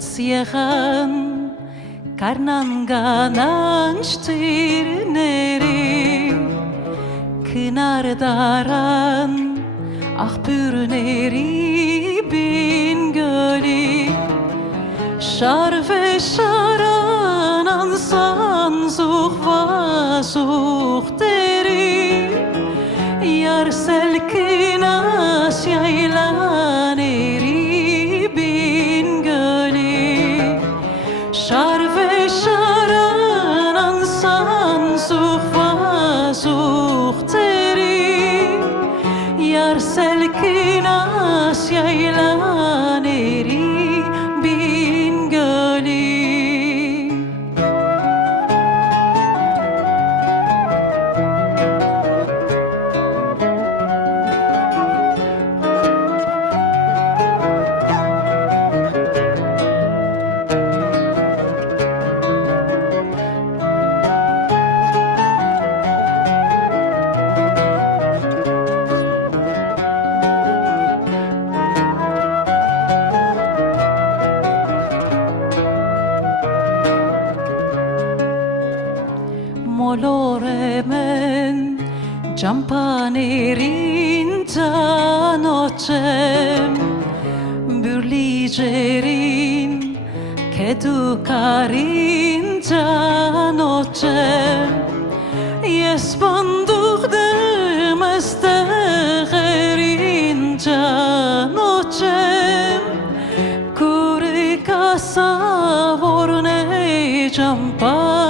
Atsiegan karnan ganançtirneri Kınardaran ahpürneri bin gölü Şarfe şaran ansan zuhva zuhteri Yar selkinas yaylaneri bin gölü Şarfe şaran ansan zuhva zuhteri Yar selkinas yaylaneri bin gölü Moloremen campanerin tanocem Bürlicerin kedukarin tanocem Yespanduk demestegerin tanocem Kurika savorne campan